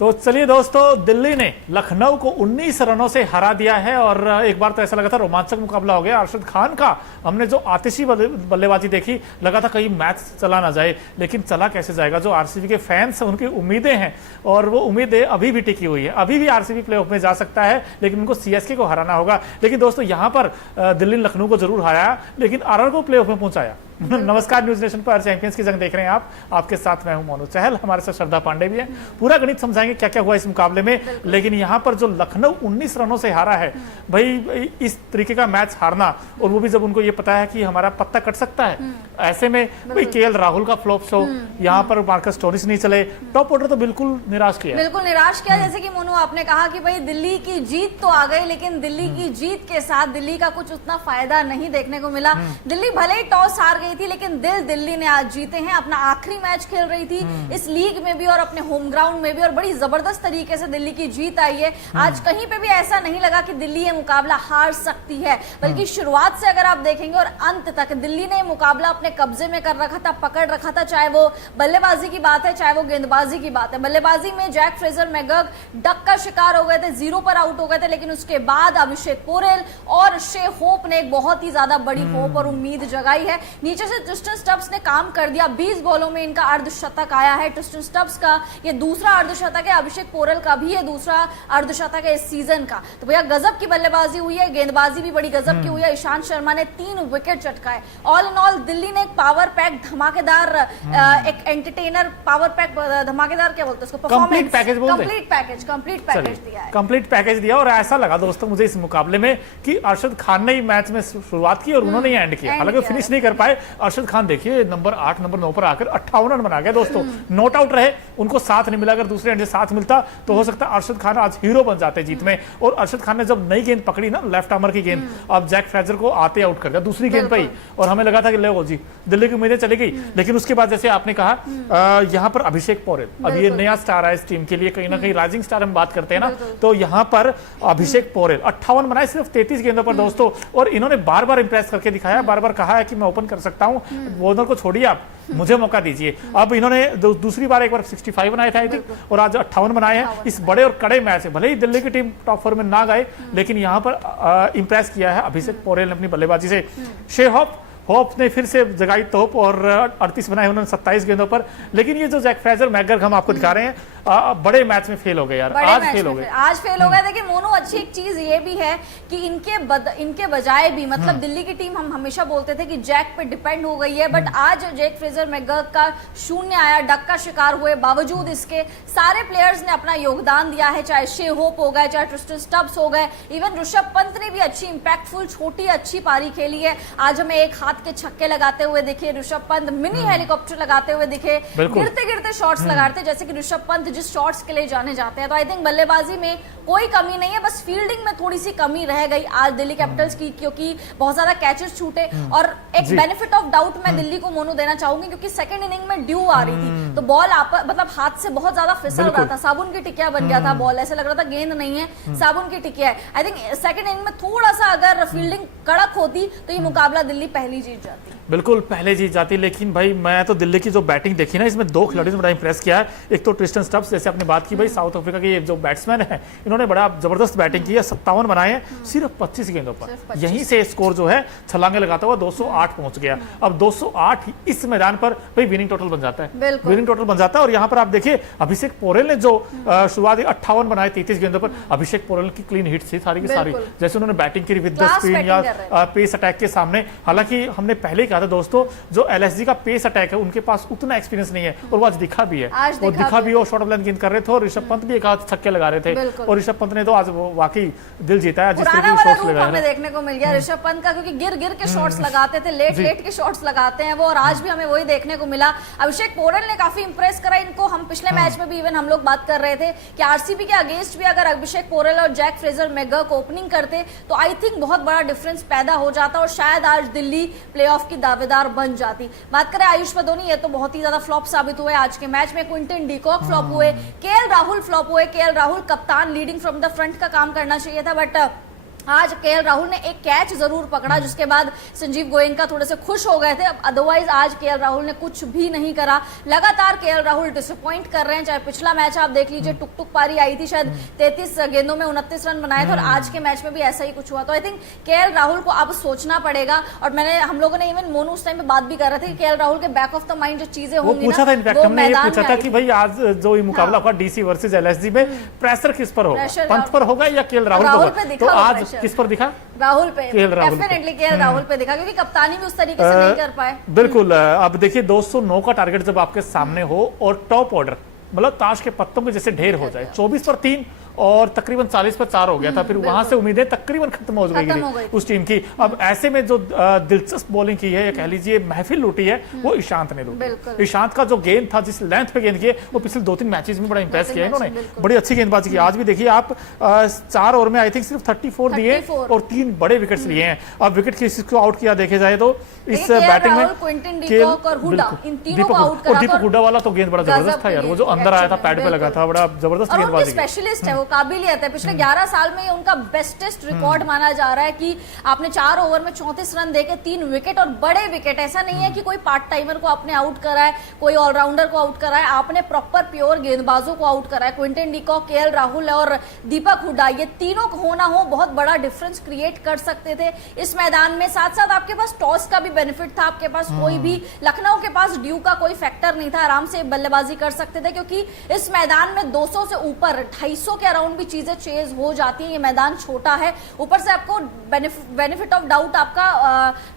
तो चलिए दोस्तों, दिल्ली ने लखनऊ को 19 रनों से हरा दिया है और एक बार तो ऐसा लगा था रोमांचक मुकाबला हो गया। अरशद खान का हमने जो आतिशी बल्लेबाजी देखी, लगा था कहीं मैच चला ना जाए, लेकिन चला कैसे जाएगा। जो आरसीबी के फैंस उनकी उम्मीदें हैं और वो उम्मीदें अभी भी टिकी हुई है। अभी भी आरसीबी प्लेऑफ में जा सकता है, लेकिन उनको सीएसके को हराना होगा। लेकिन दोस्तों यहाँ पर दिल्ली ने लखनऊ को जरूर हराया, लेकिन आरआर को प्लेऑफ में पहुंचाया। नमस्कार, न्यूज नेशन पर चैंपियंस की जंग देख रहे हैं आप। आपके साथ मैं हूं मोनू चहल, हमारे साथ श्रद्धा पांडे भी है। पूरा गणित समझाएंगे क्या क्या हुआ इस मुकाबले में। लेकिन यहाँ पर जो लखनऊ 19 रनों से हारा है, भाई इस तरीके का मैच हारना, और वो भी जब उनको ये पता है कि हमारा पत्ता कट सकता है, ऐसे में भाई केएल राहुल का फ्लॉप शो, यहाँ पर मार्कस स्टोनिस नहीं चले, टॉप ऑर्डर तो बिल्कुल निराश किया। बिल्कुल निराश किया। जैसे कि मोनू आपने कहा कि भाई दिल्ली की जीत तो आ गई, लेकिन दिल्ली की जीत के साथ दिल्ली का कुछ उतना फायदा नहीं देखने को मिला। दिल्ली भले ही टॉस हार गई थी, लेकिन दिल्ली ने आज जीते हैं। अपना आखिरी मैच खेल रही थी इस लीग में भी और अपने होम ग्राउंड में भी, और बड़ी जबरदस्त तरीके से दिल्ली की जीत आई है। आज कहीं पे भी ऐसा नहीं लगा कि दिल्ली ये मुकाबला हार सकती है, बल्कि शुरुआत से अगर आप देखेंगे और अंत तक दिल्ली ने मुकाबला अपने कब्जे में कर रखा था, पकड़ रखा था। चाहे वो बल्लेबाजी की बात है, चाहे वो गेंदबाजी की बात है। बल्लेबाजी में जैक फ्रेजर मैकगर्क डक का शिकार हो गए थे, 0 पर आउट हो गए थे, लेकिन उसके बाद अभिषेक पोरेल और शे होप ने एक बहुत ही ज्यादा बड़ी होप और उम्मीद जगाई है। नीचे से ट्रिस्टन स्टब्स ने काम कर दिया। 20 बॉलों में इनका अर्धशतक आया है। ट्रिस्टन स्टब्स का ये दूसरा अर्धशतक है, अभिषेक पोरेल का भी ये दूसरा अर्धशतक है इस सीजन का। तो भैया गजब की बल्लेबाजी हुई है, गेंदबाजी भी बड़ी गजब की हुई है। ईशांत शर्मा ने 3 विकेट चटकाए। ऑल इन ऑल दिल्ली ने एक पावर पैक धमाकेदार, एक एंटरटेनर पावर पैक धमाकेदार, क्या बोलते हैं उसको, कंप्लीट पैकेज दिया है। कंप्लीट पैकेज दिया। और ऐसा लगा दोस्तों मुझे इस मुकाबले में कि अरशद खान ने ही मैच में शुरुआत की और उन्होंने ही एंड किया। हालांकि फिनिश नहीं कर पाए। अरशद खान देखिए नंबर 8 नंबर 9 पर आकर 58 रन बना गया दोस्तों। नॉट आउट रहे, उनको साथ नहीं मिला। अगर दूसरे एंड से साथ मिलता तो हो सकता है अरशद खान आज हीरो बन जाते जीत में। और अरशद खान ने जब नई गेंद पकड़ी ना, लेफ्ट आर्मर की गेंद, अब जैक फ्रेजर को आते आउट कर दिया दूसरी गेंद पे ही। और हमें लगा था कि ले जी दिल्ली की उम्मीदें चली गई। लेकिन उसके बाद जैसे आपने कहा, यहाँ पर अभिषेक पोरेल, अब ये नया स्टार है इस टीम के लिए, कहीं ना कहीं राइजिंग स्टार हम बात करते हैं ना, तो यहाँ पर अभिषेक पोरेल 58 बनाए सिर्फ 33 गेंदों पर दोस्तों। और इन्होंने बार बार इंप्रेस करके दिखाया, बार बार कहा है कि मैं ओपन कर सकता हूं, बॉलर को छोड़िए आप, मुझे मौका दीजिए। अब इन्होंने दूसरी बार एक बार 65 बनाए थे आई थिंक, और आज 58 बनाए हैं इस बड़े और कड़े मैच से। भले ही दिल्ली की टीम टॉप 4 में ना गए, लेकिन यहां पर इंप्रेस किया है अभिषेक पोरेल ने अपनी बल्लेबाजी से। शे होप ने फिर से जगाई तोप और 38 बनाए उन्होंने 27 गेंदों पर। लेकिन ये जो जैक फ्रेजर मैकगर्क हम आपको दिखा रहे हैं, बड़े मैच में फेल हो गए यार। आज फेल हो गए, आज फेल हो गए। देखिए मोनू, अच्छी एक चीज ये भी है कि इनके बजाय भी, मतलब दिल्ली की टीम हम हमेशा बोलते थे कि जैक पे डिपेंड हो गई है, बट आज जैक फ्रेजर मैकगर्क का 0 आया, डक का शिकार हुए, बावजूद इसके सारे प्लेयर्स ने अपना योगदान दिया है। चाहे शे होप हो गए, चाहे ट्रिस्टन स्टब्स हो गए, इवन ऋषभ पंत ने भी अच्छी इंपैक्टफुल छोटी अच्छी पारी खेली है। आज हमें एक हाथ के छक्के लगाते हुए दिखे ऋषभ पंत, मिनी हेलीकॉप्टर लगाते हुए दिखे, गिरते गिरते शॉट्स लगाते, जैसे कि ऋषभ पंत जिस शॉट्स के लिए जाने जाते हैं। तो आई थिंक बल्लेबाजी में कोई कमी नहीं है, बस फील्डिंग में थोड़ी सी कमी रह गई आज दिल्ली कैपिटल्स की, क्योंकि बहुत ज्यादा कैचेस छूटे। और एक बेनिफिट ऑफ डाउट मैं दिल्ली को मोनू देना चाहूंगी, क्योंकि सेकंड इनिंग में ड्यू आ रही थी, तो बॉल मतलब हाथ से बहुत ज्यादा फिसल रहा था, साबुन की टिकिया बन गया था बॉल, ऐसे लग रहा था गेंद नहीं है, साबुन की टिकिया है। आई थिंक सेकंड इनिंग में थोड़ा सा अगर फील्डिंग कड़क होती तो ये मुकाबला दिल्ली पहली जीत जाती। बिल्कुल पहले जीत जाती। लेकिन भाई मैं तो दिल्ली की जो बैटिंग देखी ना, इसमें 2 खिलाड़ियों ने बड़ा इंप्रेस किया है। एक तो ट्रिस्टन स्टब्स, जैसे आपने बात की, भाई साउथ अफ्रीका के जो बैट्समैन है, इन्होंने बड़ा जबरदस्त बैटिंग की है। 57 बनाए हैं सिर्फ 25 गेंदों पर। यहीं से स्कोर जो है छलांगे लगाता हुआ 208 पहुंच गया। अब 208 इस मैदान पर भाई विनिंग टोटल बन जाता है, विनिंग टोटल बन जाता है। और यहाँ पर आप देखिए अभिषेक पोरेल ने जो शुरुआती 58 बनाए 33 गेंदों पर, अभिषेक पोरेल की क्लीन हिट थी सारी की सारी, जैसे उन्होंने बैटिंग की विद द स्पिन या पेस अटैक के सामने। हालांकि हमने पहले ही कहा था दोस्तों, जो एलएसजी का पेस अटैक है उनके पास उतना एक्सपीरियंस नहीं है, और वो आज दिखा भी है। और दिखा भी हो, शॉर्ट ऑफ लेंथ गेंद कर रहे थे, और ऋषभ पंत भी एक हाथ छक्के लगा रहे थे, और ऋषभ पंत ने तो आज वाकई दिल जीता है जिस तरीके से शॉट्स लगाए हमें देखने को मिल गया ऋषभ पंत का, क्योंकि गिर गिर के शॉट्स लगाते थे, लेट के शॉट्स लगाते हैं वो, और आज भी हमें वही देखने को मिला। अभिषेक पोरेल ने काफी इंप्रेस करा इनको। हम पिछले मैच में भी इवन हम लोग बात कर रहे थे कि आरसीबी के अगेंस्ट भी अगर अभिषेक पोरेल और जैक फ्रेजर मैकगर्क ओपनिंग करते तो आई थिंक बहुत बड़ा डिफरेंस पैदा हो जाता, और शायद आज दिल्ली प्लेऑफ की दावेदार बन जाती। बात करें आयुष पदोनी, ये तो बहुत ही ज्यादा फ्लॉप साबित हुए आज के मैच में। क्विंटन डीकॉक फ्लॉप हुए, केएल राहुल फ्लॉप हुए। केएल राहुल कप्तान, लीडिंग फ्रॉम द फ्रंट का काम करना चाहिए था, बट आज केएल राहुल ने एक कैच जरूर पकड़ा, जिसके बाद संजीव गोयनका थोड़े से खुश हो गए थे। अदरवाइज आज केएल राहुल ने कुछ भी नहीं करा। लगातार केएल राहुल डिसअपॉइंट कर रहे हैं। चाहे पिछला मैच आप देख लीजिए, टुक टुक पारी आई थी, शायद 33 गेंदों में 29 रन बनाए थे, और आज के मैच में भी ऐसा ही कुछ हुआ। तो आई थिंक केएल राहुल को अब सोचना पड़ेगा। और हम लोगों ने इवन मोनू उस टाइम पे बात भी कर रहे थे कि केएल राहुल के बैक ऑफ द माइंड जो चीजें होंगी, पूछा था इनफैक्ट हमने ये पूछा था कि भाई आज जो ये मुकाबला होगा डीसी वर्सेस एलएसजी में, प्रेशर किस पर होगा, पंत पर होगा या केएल राहुल पर? तो आज किस पर दिखा? राहुल पे, डेफिनेटली केएल राहुल पे दिखा, क्योंकि कप्तानी भी उस तरीके से नहीं कर पाए। बिल्कुल। अब देखिए 209 का टारगेट जब आपके सामने हो और टॉप ऑर्डर मतलब ताश के पत्तों के जैसे ढेर हो जाए, 24 पर 3 और तकरीबन 40 पर 4 हो गया था, फिर वहां से उम्मीदें तकरीबन खत्म हो गई उस टीम की। अब ऐसे में जो दिलचस्प बॉलिंग की है, या कह लीजिए महफिल लूटी है, वो ईशांत ने लूटी। ईशांत का जो गेंद था, जिस लेंथ पे गेंद किए, वो पिछले 2-3 मैचेस में बड़ा इंप्रेस किया इन्होंने, बड़ी अच्छी गेंदबाजी की। आज भी देखिए आप 4 ओवर में आई थिंक सिर्फ 34 दिए और 3 बड़े विकेट्स लिए हैं। अब विकेट किसको आउट किया देखे जाए तो इस बैटिंग में दीपक हुड्डा वाला तो गेंद बड़ा जबरदस्त था यार, वो जो अंदर आया था पैड पे लगा था, बड़ा जबरदस्त गेंदबाजी। स्पेशलिस्ट है वो, काबिलियत है। पिछले 11 साल में उनका बेस्टेस्ट रिकॉर्ड माना जा रहा है कि आपने 4 ओवर में 34 रन देके 3 विकेट, और बड़े विकेट। ऐसा नहीं है कि कोई पार्ट टाइमर को आपने आउट करा है, कोई ऑलराउंडर को आउट करा है, आपने प्रॉपर प्योर गेंदबाजों को आउट करा है। क्विंटन डिकॉक, केएल राहुल और दीपक हुड्डा, ये तीनों होना हो बहुत बड़ा डिफरेंस क्रिएट कर सकते थे इस मैदान में। साथ साथ आपके पास टॉस का भी बेनिफिट था, आपके पास कोई भी, लखनऊ के पास ड्यू का कोई फैक्टर नहीं था, आराम से बल्लेबाजी कर सकते थे, क्योंकि इस मैदान में 200 से ऊपर 250 के अराउंड भी चीजें चेज हो जाती है। ये मैदान छोटा है, ऊपर से आपको बेनिफिट ऑफ डाउट आपका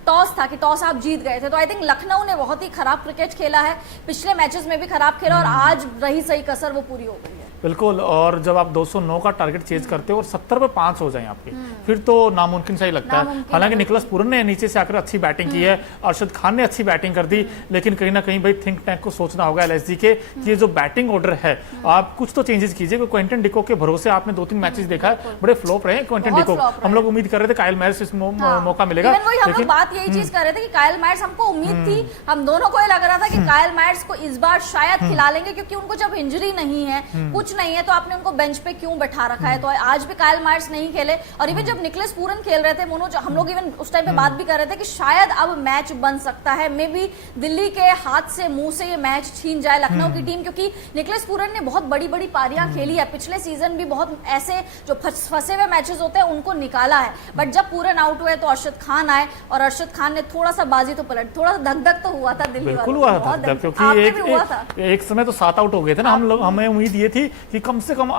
टॉस था कि टॉस आप जीत गए थे। तो आई थिंक लखनऊ ने बहुत ही खराब क्रिकेट खेला है, पिछले मैचेस में भी खराब खेला, और आज रही सही कसर वो पूरी हो गई है। बिल्कुल। और जब आप 209 का टारगेट चेज करते हो और 70 पे 5 हो जाए आपके, फिर तो नामुमकिन सा ही लगता है। हालांकि निकोलस पूरन ने नीचे से आकर अच्छी बैटिंग की है, अरशद खान ने अच्छी बैटिंग कर दी, लेकिन कहीं ना कहीं भाई थिंक टैंक को सोचना होगा एलएसजी के कि ये जो बैटिंग ऑर्डर है, आप कुछ तो चेंजेस कीजिए। क्विंटन डिकॉक के भरोसे आपने 2-3 मैचेस देखा है, बड़े फ्लॉप रहे क्विंटन डिकॉक। हम लोग उम्मीद कर रहे थे काइल मैयर्स इस मौका मिलेगा, हम लोग बात यही चीज कर रहे थे कि काइल मैयर्स, हमको उम्मीद थी, हम दोनों को लग रहा था कि काइल मैयर्स को इस बार शायद खिला लेंगे, क्योंकि उनको जब इंजरी नहीं है, कुछ नहीं है, तो आपने उनको बेंच पे क्यों बैठा रखा है। तो आज भी काइल मैयर्स नहीं खेले, और इवन जब निकोलस पूरन खेल रहे थे मोनो, हम लोग इवन उस टाइम पे बात भी कर रहे थे कि शायद अब मैच बन सकता है, मे बी दिल्ली के हाथ से मुंह से ये मैच छीन जाए लखनऊ की टीम, क्योंकि निकोलस पूरन ने बहुत बड़ी बड़ी पारियां खेली है पिछले सीजन भी, बहुत ऐसे जो फंसे हुए मैचेस होते हैं उनको निकाला है। बट जब पूरन आउट हुए तो अरशद खान आए, और अरशद खान ने थोड़ा सा बाजी तो पलट, थोड़ा सा धक तो हुआ था दिल्ली वालों को, क्योंकि एक समय तो 7 आउट हो गए थे ना हम लोग। हमें उम्मीद ये थी कि कम से कम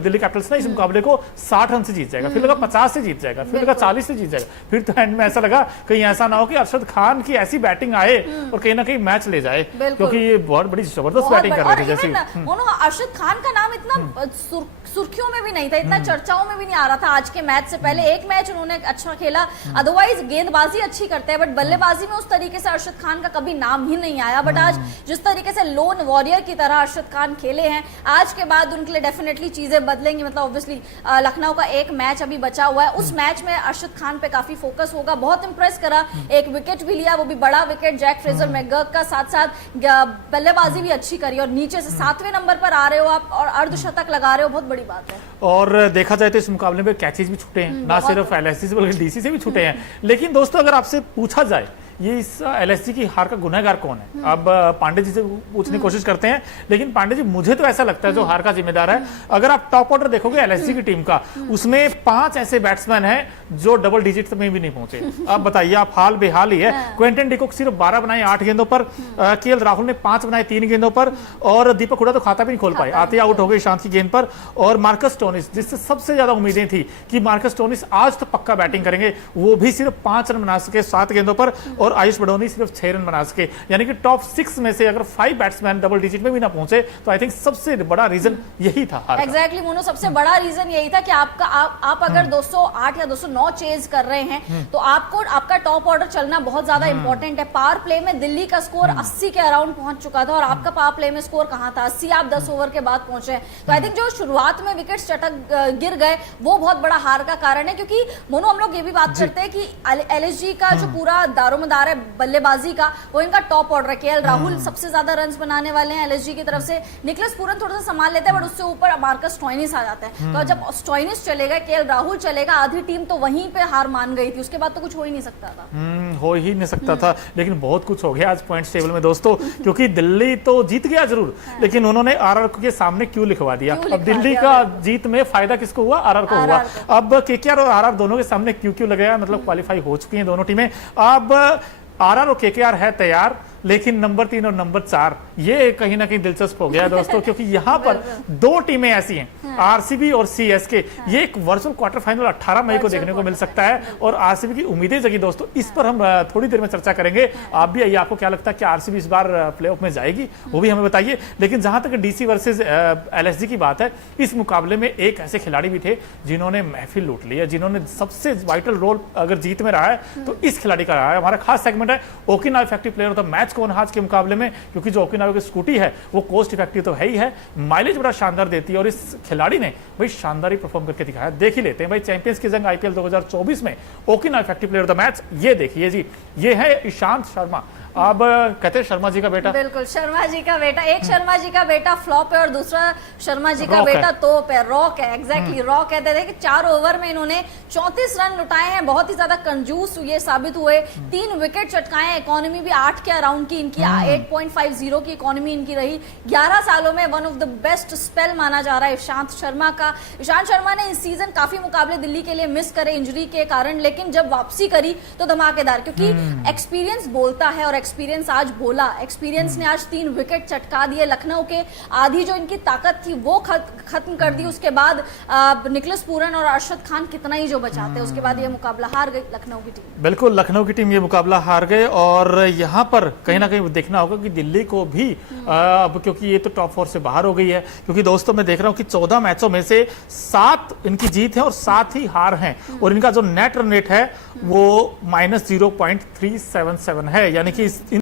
दिल्ली कैपिटल्स ना इस मुकाबले को 60 रन से जीत जाएगा, फिर लगा 50 से जीत जाएगा, फिर लगा 40 से जीत जाएगा, फिर तो एंड में ऐसा लगा कहीं ऐसा ना हो कि अरशद खान की ऐसी बैटिंग आए और कहीं ना कहीं मैच ले जाए, क्योंकि ये बहुत बड़ी जबरदस्त बैटिंग कर रहे थे। जैसे अरशद खान का नाम इतना सुर्खियों में भी नहीं था, इतना चर्चाओं में भी नहीं आ रहा था आज के मैच से पहले। एक मैच उन्होंने अच्छा खेला, अदरवाइज गेंदबाजी अच्छी करते हैं, बट बल्लेबाजी में उस तरीके से अरशद खान का कभी नाम ही नहीं आया। बट आज जिस तरीके से लोन वॉरियर की तरह अरशद खान खेले हैं, आज के बाद उनके लिए डेफिनेटली चीजें बदलेंगी। मतलब ऑब्वियसली लखनऊ का एक मैच अभी बचा हुआ है, उस मैच में अरशद खान पे काफी फोकस होगा। बहुत इंप्रेस करा, एक विकेट भी लिया, वो भी बड़ा विकेट जैक फ्रेजर मैकगर्क का, साथ साथ बल्लेबाजी भी अच्छी करी, और नीचे से 7वें नंबर पर आ रहे हो आप और अर्धशतक लगा रहे हो, बहुत बड़ी बात है। और देखा जाए तो इस मुकाबले में कैचेस भी छूटे हैं, ना सिर्फ एलएसजी से बल्कि डीसी से भी छूटे हैं। लेकिन दोस्तों अगर आपसे पूछा जाए ये इस एलएसजी की हार का गुनहगार कौन है, अब पांडे जी से पूछने की कोशिश करते हैं। लेकिन पांडे जी, मुझे तो ऐसा लगता है जो हार का जिम्मेदार है, अगर आप टॉप ऑर्डर देखोगे एलएसजी की टीम का, उसमें 5 ऐसे बैट्समैन हैं जो डबल डिजिट में भी नहीं पहुंचे। अब बताइए, आप हाल बेहाल ही है। क्विंटन डिकॉक सिर्फ 12 बनाए 8 गेंदों पर, केएल राहुल ने 5 बनाए 3 गेंदों पर, और दीपक हुड्डा तो खाता भी नहीं खोल पाए, आते आउट हो गए ईशांत की गेंद पर। और मार्कस स्टोनिस, जिससे सबसे ज्यादा उम्मीदें थी कि मार्कस स्टोनिस आज तो पक्का बैटिंग करेंगे, वो भी सिर्फ 5 रन बना सके 7 गेंदों पर, और आयुष बडोनी सिर्फ 6 रन बना सके। यानी कि टॉप 6 में से अगर 5 बैट्समैन डबल डिजिट में भी ना पहुंचे, तो आई थिंक सबसे बड़ा रीजन यही था। एग्जैक्टली मोनू, सबसे बड़ा रीजन यही था कि आप अगर 208 या 209 चेज कर रहे हैं, तो आपका टॉप ऑर्डर चलना बहुत ज्यादा इंपॉर्टेंट है। पावर प्ले में दिल्ली का स्कोर 80 के अराउंड पहुंच चुका था, और आपका पावर प्ले में स्कोर कहां था, 80 आप 10 ओवर के बाद पहुंचे। तो आई थिंक जो शुरुआत में विकेट चटक गिर गए, वो बहुत बड़ा हार का कारण है। क्योंकि मोनू, हम लोग ये भी बात करते हैं कि एलएसजी का जो पूरा दारोमदार आ रहा है बल्लेबाजी का, वो इनका टॉप ऑर्डर है। केएल राहुल सबसे ज्यादा रन बनाने वाले हैं एलएसजी की तरफ से। निकलस पूरन थोड़ा सा संभाल लेते हैं, बट उससे ऊपर मार्कस स्टोइनिस आ जाता है। तो जब स्टोइनिस चलेगा, केएल राहुल चलेगा, आधी टीम तो वहीं पे हार मान गई थी। उसके बाद तो कुछ हो ही नहीं सकता था। हो ही नहीं सकता था, लेकिन बहुत कुछ हो गया आज पॉइंट्स टेबल में दोस्तों, क्योंकि दिल्ली तो जीत गया जरूर, लेकिन उन्होंने आरआर के सामने क्यों लिखवा दिया। अब दिल्ली का जीत में फायदा किसको हुआ? आरआर को हुआ। अब केकेआर और आरआर दोनों के सामने क्यों लगाया, मतलब क्वालिफाई हो चुकी हैं दोनों टीमें। अब आरआर और केकेआर है तैयार, लेकिन नंबर 3 और नंबर 4 ये कहीं ना कहीं दिलचस्प हो गया है दोस्तों, क्योंकि यहाँ पर दो टीमें ऐसी हैं, आरसीबी और सीएसके। ये एक वर्चुअल क्वार्टर फाइनल 18 मई को देखने को मिल सकता है, और आरसीबी की उम्मीदें जगी दोस्तों, इस पर हम थोड़ी देर में चर्चा करेंगे। आप भी आइए, आपको क्या लगता है कि आरसीबी इस बार प्लेऑफ में जाएगी, वो भी हमें बताइए। लेकिन जहां तक डीसी वर्सेज एलएसजी की बात है, इस मुकाबले में एक ऐसे खिलाड़ी भी थे जिन्होंने महफिल लूट ली है, जिन्होंने सबसे वाइटल रोल अगर जीत में रहा है तो इस खिलाड़ी का रहा है। हमारा खास सेगमेंट है Okinawa effective player of the match कौन आज के मुकाबले में, क्योंकि जो ओकिनावा की स्कूटी है वो कोस्ट इफेक्टिव तो है ही है, माइलेज बड़ा शानदार देती है, और इस खिलाड़ी ने भाई शानदार ही परफॉर्म करके दिखाया। देख ही लेते हैं भाई, चैंपियंस की जंग आईपीएल 2024 में Okinawa effective player of the match ये देखिए जी, ये है ईशांत शर्मा। अब कहते हैं शर्मा जी का बेटा, बिल्कुल शर्मा जी का बेटा। एक शर्मा जी का बेटा फ्लॉप है और दूसरा शर्मा जी का बेटा तोप है, रॉक है। एग्जैक्टली रॉक कहते थे कि 4 ओवर में इन्होंने 34 रन लुटाए हैं, बहुत ही ज्यादा कंजूस ये साबित हुए। 3 विकेट चटकाए हैं, इकोनॉमी भी 8 के अराउंड की इनकी 8.50 की इकोनॉमी इनकी रही। 11 सालों में one of the best spell माना जा रहा है ईशांत शर्मा का। ईशांत शर्मा ने इस सीजन काफी मुकाबले दिल्ली के लिए मिस करे इंजरी के कारण, लेकिन जब वापसी करी तो धमाकेदार, क्योंकि एक्सपीरियंस बोलता है और एक्सपीरियंस आज बोला। एक्सपीरियंस ने आज 3 विकेट चटका दिए, लखनऊ के आधी जो इनकी ताकत थी वो खत्म कर दी। उसके बाद निकलस पूरन और अरशद खान कितना ही जो बचाते, उसके बाद ये मुकाबला हार गई लखनऊ की टीम। बिल्कुल लखनऊ की टीम ये मुकाबला हार गए, और यहाँ पर कहीं ना कहीं देखना होगा कि दिल्ली को भी अब, क्योंकि ये तो टॉप 4 से बाहर हो गई है, क्योंकि दोस्तों मैं देख रहा हूँ कि 14 मैचों में से 7 इनकी जीत है और 7 ही हार हैं, और इनका जो नेट रन रेट है वो -0.377 है, यानी कि